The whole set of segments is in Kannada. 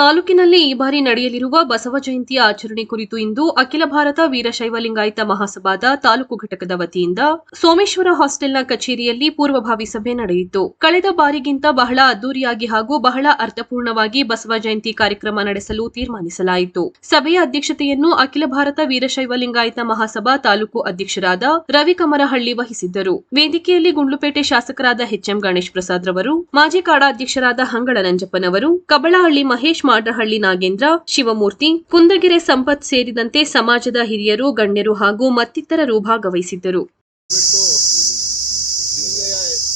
ತಾಲೂಕಿನಲ್ಲಿ ಈ ಬಾರಿ ನಡೆಯಲಿರುವ ಬಸವ ಜಯಂತಿ ಆಚರಣೆ ಕುರಿತು ಇಂದು ಅಖಿಲ ಭಾರತ ವೀರಶೈವ ಲಿಂಗಾಯತ ಮಹಾಸಭಾದ ತಾಲೂಕು ಘಟಕದ ವತಿಯಿಂದ ಸೋಮೇಶ್ವರ ಹಾಸ್ಟೆಲ್ನ ಕಚೇರಿಯಲ್ಲಿ ಪೂರ್ವಭಾವಿ ಸಭೆ ನಡೆಯಿತು. ಕಳೆದ ಬಾರಿಗಿಂತ ಬಹಳ ಅದ್ದೂರಿಯಾಗಿ ಹಾಗೂ ಬಹಳ ಅರ್ಥಪೂರ್ಣವಾಗಿ ಬಸವ ಜಯಂತಿ ಕಾರ್ಯಕ್ರಮ ನಡೆಸಲು ತೀರ್ಮಾನಿಸಲಾಯಿತು. ಸಭೆಯ ಅಧ್ಯಕ್ಷತೆಯನ್ನು ಅಖಿಲ ಭಾರತ ವೀರಶೈವ ಲಿಂಗಾಯತ ಮಹಾಸಭಾ ತಾಲೂಕು ಅಧ್ಯಕ್ಷರಾದ ರವಿ ಕಮರಹಳ್ಳಿ ವಹಿಸಿದ್ದರು. ವೇದಿಕೆಯಲ್ಲಿ ಗುಂಡ್ಲುಪೇಟೆ ಶಾಸಕರಾದ ಎಚ್ಎಂ ಗಣೇಶ್ ಪ್ರಸಾದ್ ರವರು, ಮಾಜಿ ಕಾಡಾಧ್ಯಕ್ಷರಾದ ಹಂಗಳ ನಂಜಪ್ಪನವರು, ಕಬ್ಬಳಹಳ್ಳಿ ಮಹೇಶ್, ಮಾಡ್ರಹಳ್ಳಿ ನಾಗೇಂದ್ರ, ಶಿವಮೂರ್ತಿ, ಕುಂದಗೆರೆ ಸಂಪತ್ ಸೇರಿದಂತೆ ಸಮಾಜದ ಹಿರಿಯರು, ಗಣ್ಯರು ಹಾಗೂ ಮತ್ತಿತರರು ಭಾಗವಹಿಸಿದ್ದರು.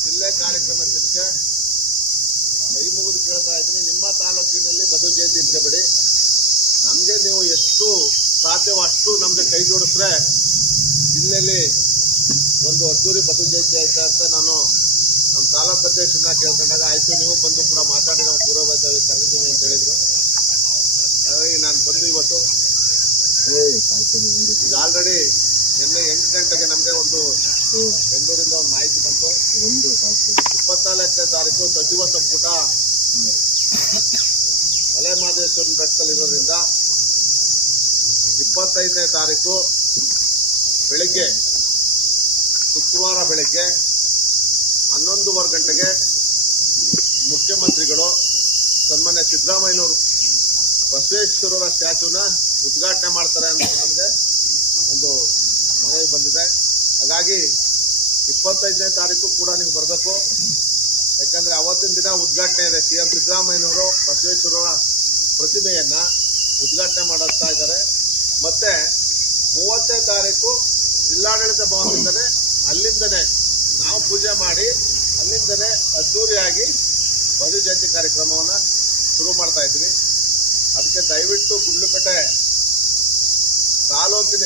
ಜಿಲ್ಲೆ ಕಾರ್ಯಕ್ರಮಕ್ಕೆ ಕೈ ಮುಗಿದು ಕೇಳ್ತಾ ಇದ್ದೀನಿ. ನಿಮ್ಮ ತಾಲೂಕಿನಲ್ಲಿ ಬಸವ ಜಯಂತಿ ಇಟ್ಕೋಬೇಡಿ. ನಮಗೆ ನೀವು ಎಷ್ಟು ಸಾಧ್ಯವೋ ಅಷ್ಟು ನಮಗೆ ಕೈ ಜೋಡಿಸ್ರೆ ಜಿಲ್ಲೆಯಲ್ಲಿ ಒಂದು ಅದ್ದೂರಿ ಬಸವ ಜಯಂತಿ ಆಯ್ತಾ ಅಂತ ನಾನು ನಮ್ಮ ತಾಲೂಕು ಅಧ್ಯಕ್ಷರನ್ನ ಕೇಳ್ಕೊಂಡಾಗ ಆಯ್ತು, ನೀವು ಬಂದು ಕೂಡ ಮಾತಾಡಿ ನಾವು ಪೂರ್ವಭಾವಿ ಕರೆದಿದ್ದೀವಿ ಅಂತ ಹೇಳಿದ್ರು. ಹಾಗಾಗಿ ನಾನು ಬಂದು ಇವತ್ತು ಈಗ ಆಲ್ರೆಡಿ ನಿನ್ನೆ 8 ಗಂಟೆಗೆ ನಮಗೆ ಒಂದು ಬೆಂಗಳೂರಿಂದ ಒಂದು ಮಾಹಿತಿ ಬಂತು. 24ನೇ ತಾರೀಕು ಸಚಿವ ಸಂಪುಟ ಮಲೆ ಮಹದೇಶ್ವರನ ಬೆಟ್ಟದಲ್ಲಿರೋದ್ರಿಂದ 25ನೇ ತಾರೀಕು ಬೆಳಿಗ್ಗೆ, ಶುಕ್ರವಾರ ಬೆಳಗ್ಗೆ 11:15 ಗಂಟೆಗೆ ಮುಖ್ಯಮಂತ್ರಿಗಳು ಸನ್ಮಾನ್ಯ ಸಿದ್ದರಾಮಯ್ಯನವರು ಬಸವೇಶ್ವರರ ಸ್ಟ್ಯಾಚ್ಯೂನ ಉದ್ಘಾಟನೆ ಮಾಡ್ತಾರೆ ಅಂತ ನಮಗೆ ಒಂದು ಮನವಿ ಬಂದಿದೆ. ಹಾಗಾಗಿ 25ನೇ ತಾರೀಕು ಕೂಡ ನೀವು ಬರಬೇಕು. ಯಾಕಂದರೆ ಅವತ್ತಿನ ದಿನ ಉದ್ಘಾಟನೆ ಇದೆ. CM ಸಿದ್ದರಾಮಯ್ಯನವರು ಬಸವೇಶ್ವರರ ಪ್ರತಿಮೆಯನ್ನು ಉದ್ಘಾಟನೆ ಮಾಡುತ್ತಾ ಇದ್ದಾರೆ. ಮತ್ತು 30ನೇ ತಾರೀಕು ಜಿಲ್ಲಾಡಳಿತ ಭವನದಿಂದಲೇ ಅಲ್ಲಿಂದನೇ ನಾವು ಪೂಜೆ ಮಾಡಿ ಅಲ್ಲಿಂದನೇ ಅದ್ದೂರಿಯಾಗಿ ಬಸವ ಜಯಂತಿ ಕಾರ್ಯಕ್ರಮವನ್ನು ಶುರು ಮಾಡ್ತಾ ಇದ್ದೀವಿ. ಅದಕ್ಕೆ ದಯವಿಟ್ಟು ಗುಂಡ್ಲುಪೇಟೆ ತಾಲೂಕಿನ